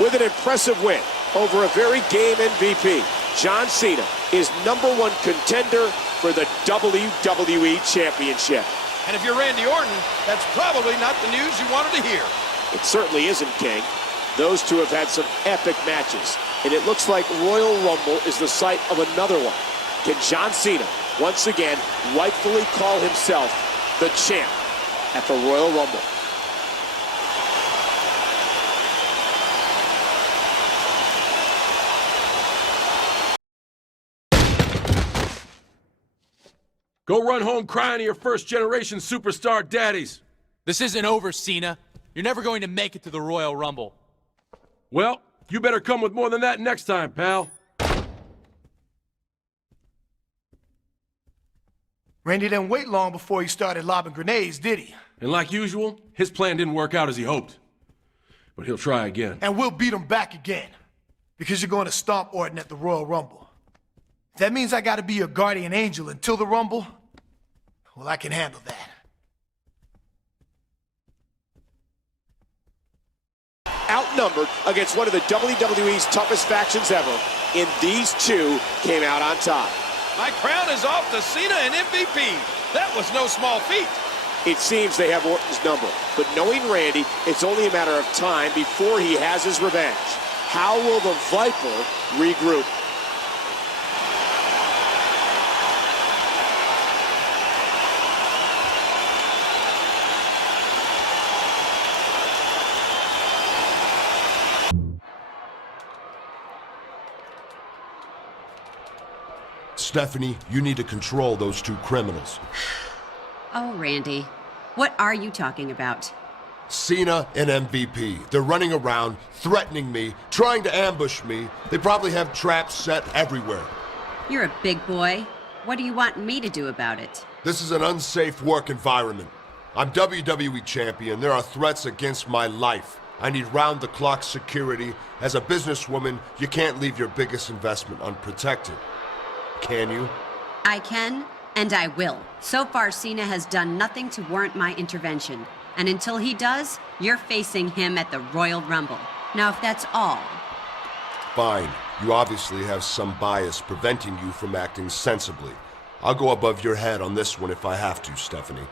With an impressive win over a very game MVP, John Cena is #1 contender for the WWE Championship. And if you're Randy Orton, that's probably not the news you wanted to hear. It certainly isn't, King. Those two have had some epic matches, and it looks like Royal Rumble is the site of another one. Can John Cena once again rightfully call himself the champ at the Royal Rumble? Go run home crying to your first-generation superstar daddies. This isn't over, Cena. You're never going to make it to the Royal Rumble. Well, you better come with more than that next time, pal. Randy didn't wait long before he started lobbing grenades, did he? And like usual, his plan didn't work out as he hoped. But he'll try again. And we'll beat him back again. Because you're going to stomp Orton at the Royal Rumble. If that means I gotta be your guardian angel until the Rumble, well, I can handle that. Outnumbered against one of the WWE's toughest factions ever, and these two came out on top. My crown is off to Cena and MVP. That was no small feat. It seems they have Orton's number, but knowing Randy, it's only a matter of time before he has his revenge. How will the Viper regroup? Stephanie, you need to control those two criminals. Oh, Randy, what are you talking about? Cena and MVP. They're running around, threatening me, trying to ambush me. They probably have traps set everywhere. You're a big boy. What do you want me to do about it? This is an unsafe work environment. I'm WWE champion. There are threats against my life. I need round-the-clock security. As a businesswoman, you can't leave your biggest investment unprotected. Can you? I can, and I will. So far, Cena has done nothing to warrant my intervention. And until he does, you're facing him at the Royal Rumble. Now, if that's all... Fine. You obviously have some bias preventing you from acting sensibly. I'll go above your head on this one if I have to, Stephanie.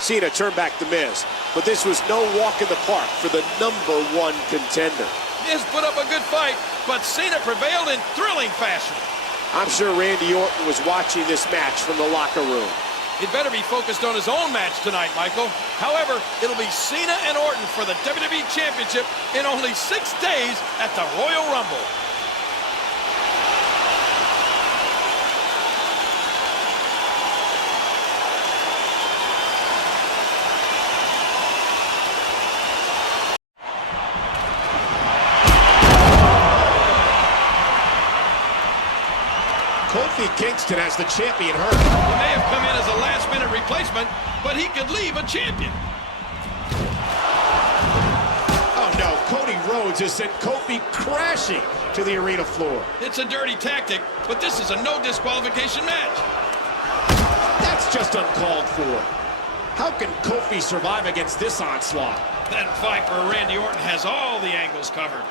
Cena turned back the Miz, but this was no walk in the park for the #1 contender. Miz put up a good fight, but Cena prevailed in thrilling fashion. I'm sure Randy Orton was watching this match from the locker room. He'd better be focused on his own match tonight, Michael. However, it'll be Cena and Orton for the WWE Championship in only 6 days at the Royal Rumble. Kofi Kingston as the champion hurt. He may have come in as a last-minute replacement, but he could leave a champion. Oh no, Cody Rhodes has sent Kofi crashing to the arena floor. It's a dirty tactic, but this is a no disqualification match. That's just uncalled for. How can Kofi survive against this onslaught? That Viper Randy Orton has all the angles covered.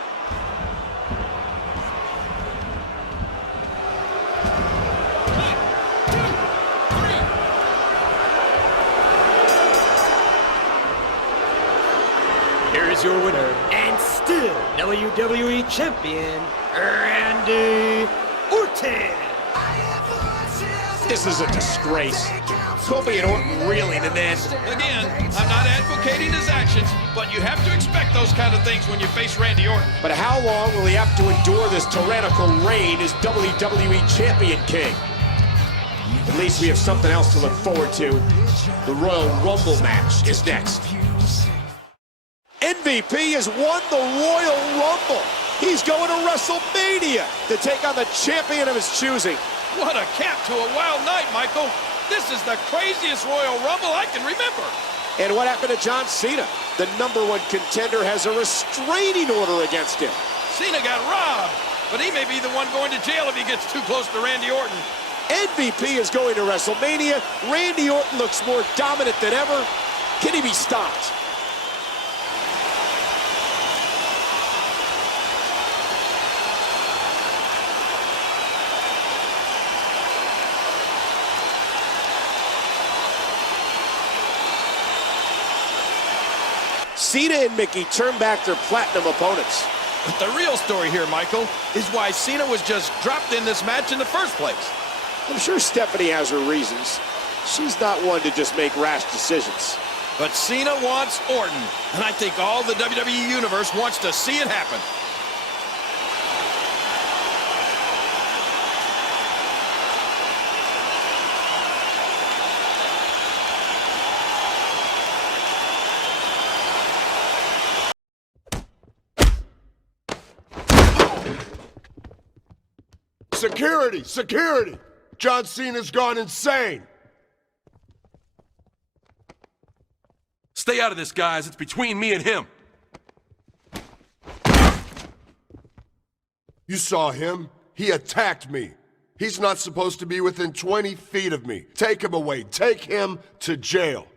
Here is your winner, and still WWE Champion, Randy Orton. This is a disgrace. Kofi and Orton reeling, and then... Again, I'm not advocating his actions, but you have to expect those kind of things when you face Randy Orton. But how long will he have to endure this tyrannical reign as WWE Champion King? At least we have something else to look forward to. The Royal Rumble match is next. MVP has won the Royal Rumble. He's going to Wrestlemania to take on the champion of his choosing. What a cap to a wild night, Michael. This is the craziest Royal Rumble I can remember. And what happened to John Cena? The #1 contender has a restraining order against him. Cena got robbed, but he may be the one going to jail if he gets too close to Randy Orton. MVP is going to WrestleMania. Randy Orton looks more dominant than ever. Can he be stopped? Cena and Mickey turn back their platinum opponents. But the real story here, Michael, is why Cena was just dropped in this match in the first place. I'm sure Stephanie has her reasons. She's not one to just make rash decisions. But Cena wants Orton, and I think all the WWE Universe wants to see it happen. Security! Security! John Cena's gone insane! Stay out of this, guys. It's between me and him. You saw him? He attacked me. He's not supposed to be within 20 feet of me. Take him away. Take him to jail.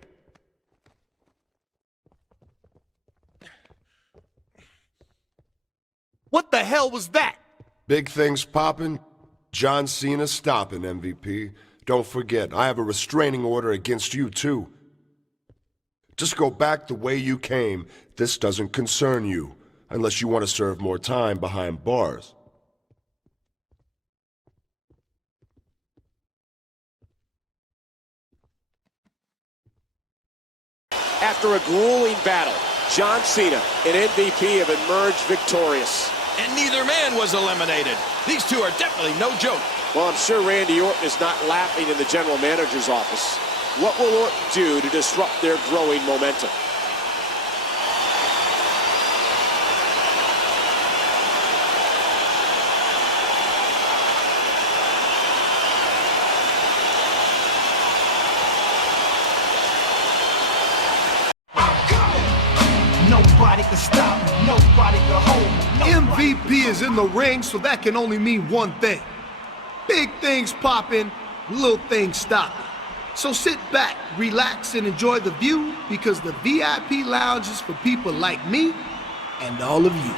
What the hell was that? Big things popping. John Cena stopping, MVP. Don't forget, I have a restraining order against you, too. Just go back the way you came. This doesn't concern you, unless you want to serve more time behind bars. After a grueling battle, John Cena and MVP have emerged victorious. And neither man was eliminated. These two are definitely no joke. Well, I'm sure Randy Orton is not laughing in the general manager's office. What will Orton do to disrupt their growing momentum? Nobody can stop me. Nobody can hold me. MVP is in the ring, so that can only mean one thing. Big things popping, little things stopping. So sit back, relax, and enjoy the view, because the VIP lounge is for people like me and all of you.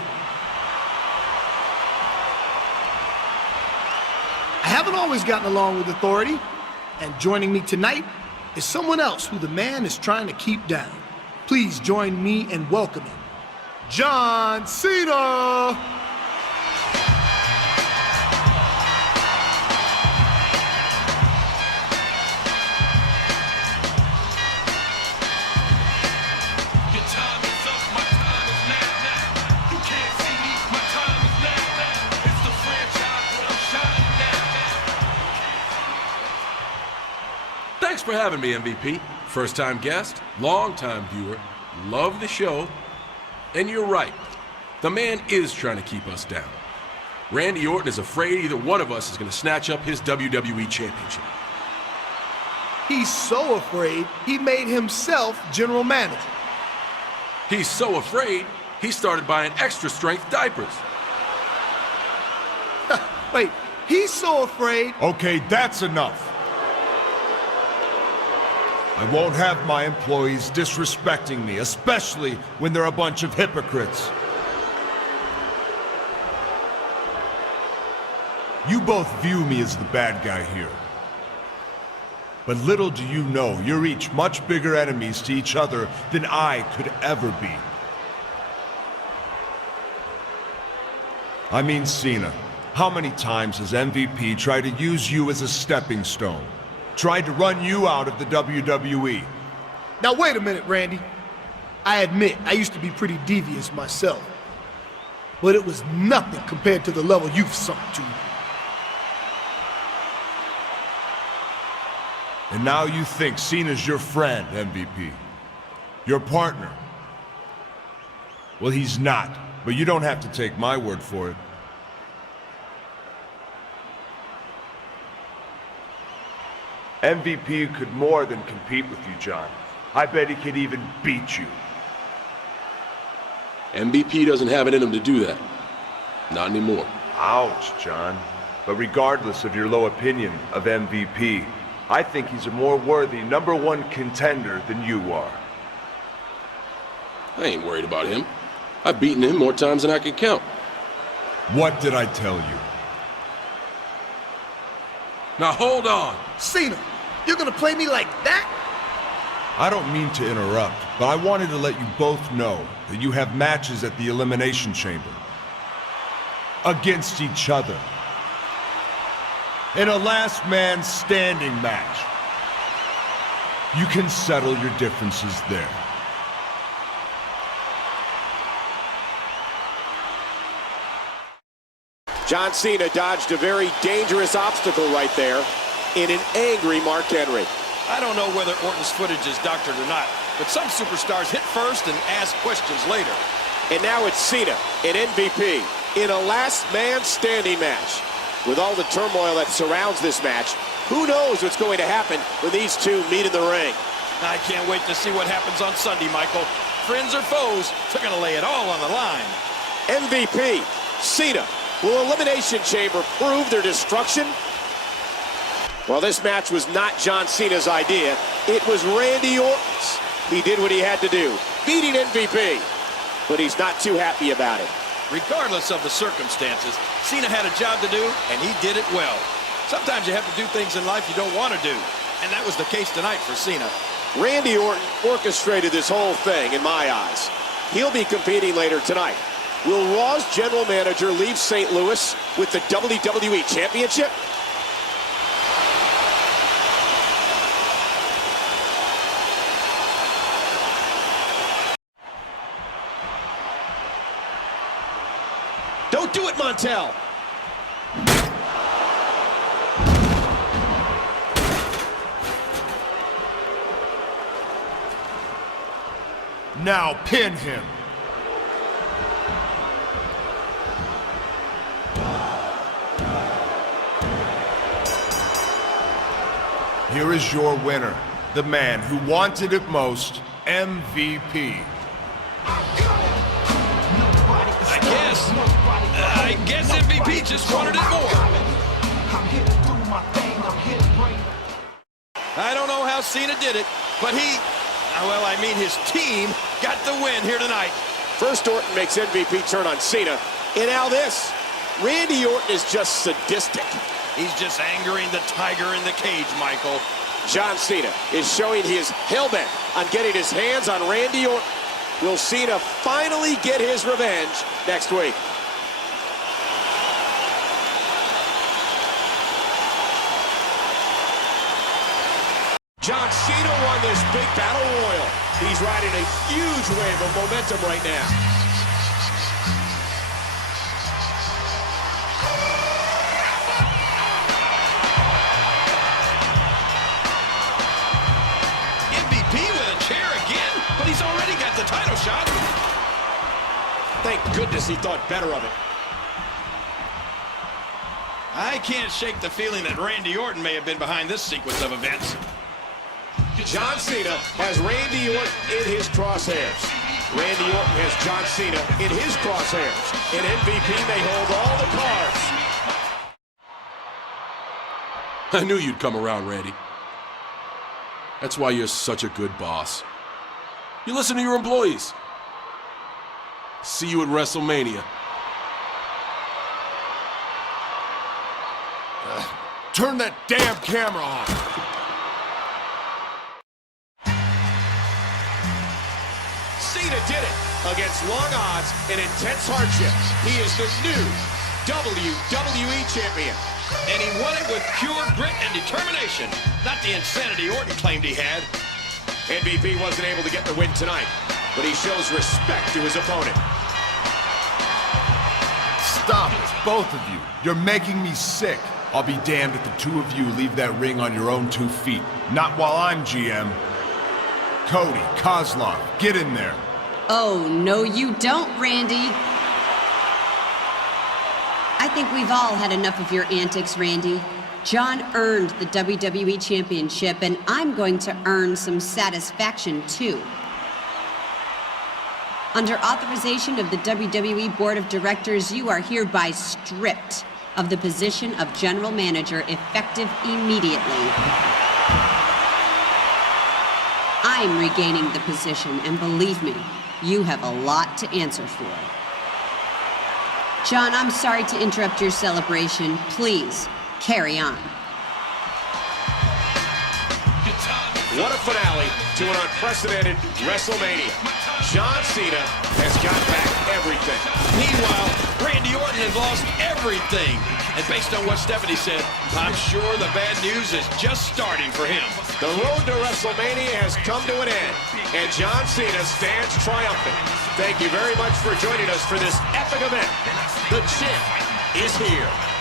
I haven't always gotten along with authority, and joining me tonight is someone else who the man is trying to keep down. Please join me in welcoming John Cena! Thanks for having me, MVP. First-time guest, long-time viewer, love the show. And you're right, the man is trying to keep us down. Randy Orton is afraid either one of us is going to snatch up his WWE Championship. He's so afraid, he made himself general manager. He's so afraid, he started buying extra-strength diapers. Wait, he's so afraid... Okay, that's enough. I won't have my employees disrespecting me, especially when they're a bunch of hypocrites. You both view me as the bad guy here. But little do you know, you're each much bigger enemies to each other than I could ever be. I mean, Cena, how many times has MVP tried to use you as a stepping stone? Tried to run you out of the WWE. Now wait a minute, Randy. I admit, I used to be pretty devious myself. But it was nothing compared to the level you've sunk to. And now you think Cena's your friend, MVP. Your partner. Well, he's not, but you don't have to take my word for it. MVP could more than compete with you, John. I bet he could even beat you. MVP doesn't have it in him to do that. Not anymore. Ouch, John. But regardless of your low opinion of MVP, I think he's a more worthy #1 contender than you are. I ain't worried about him. I've beaten him more times than I can count. What did I tell you? Now hold on. Cena, you're gonna play me like that? I don't mean to interrupt, but I wanted to let you both know that you have matches at the Elimination Chamber. Against each other. In a last man standing match. You can settle your differences there. John Cena dodged a very dangerous obstacle right there in an angry Mark Henry. I don't know whether Orton's footage is doctored or not, but some superstars hit first and ask questions later. And now it's Cena, an MVP, in a last man standing match. With all the turmoil that surrounds this match, who knows what's going to happen when these two meet in the ring? I can't wait to see what happens on Sunday, Michael. Friends or foes, they're going to lay it all on the line. MVP, Cena. Will Elimination Chamber prove their destruction? Well, this match was not John Cena's idea. It was Randy Orton's. He did what he had to do, beating MVP. But he's not too happy about it. Regardless of the circumstances, Cena had a job to do, and he did it well. Sometimes you have to do things in life you don't want to do, and that was the case tonight for Cena. Randy Orton orchestrated this whole thing, in my eyes. He'll be competing later tonight. Will Raw's general manager leave St. Louis with the WWE Championship? Don't do it, Montel. Now pin him. Here is your winner, the man who wanted it most, MVP. I guess MVP just wanted it more. I don't know how Cena did it, but his team got the win here tonight. First, Orton makes MVP turn on Cena, and now this. Randy Orton is just sadistic. He's just angering the tiger in the cage, Michael. John Cena is showing he is hell-bent on getting his hands on Randy Orton. Will Cena finally get his revenge next week? John Cena won this big battle royal. He's riding a huge wave of momentum right now. MVP with a chair again, but he's already got the title shot. Thank goodness he thought better of it. I can't shake the feeling that Randy Orton may have been behind this sequence of events. John Cena has Randy Orton in his crosshairs. Randy Orton has John Cena in his crosshairs. And MVP may hold all the cards. I knew you'd come around, Randy. That's why you're such a good boss. You listen to your employees. See you at WrestleMania. Turn that damn camera on. Cena did it against long odds and intense hardship. He is the new WWE Champion. And he won it with pure grit and determination, not the insanity Orton claimed he had. MVP wasn't able to get the win tonight, but he shows respect to his opponent. Stop it, both of you. You're making me sick. I'll be damned if the two of you leave that ring on your own 2 feet. Not while I'm GM. Cody, Kozlov, get in there. Oh, no you don't, Randy. I think we've all had enough of your antics, Randy. John earned the WWE Championship, and I'm going to earn some satisfaction, too. Under authorization of the WWE Board of Directors, you are hereby stripped. of the position of General Manager effective immediately. I'm regaining the position, and believe me, you have a lot to answer for. John, I'm sorry to interrupt your celebration. Please, carry on. What a finale to an unprecedented WrestleMania. John Cena has got back everything. Meanwhile, Randy Orton has lost everything. And based on what Stephanie said, I'm sure the bad news is just starting for him. The road to WrestleMania has come to an end, and John Cena stands triumphant. Thank you very much for joining us for this epic event. The champ is here.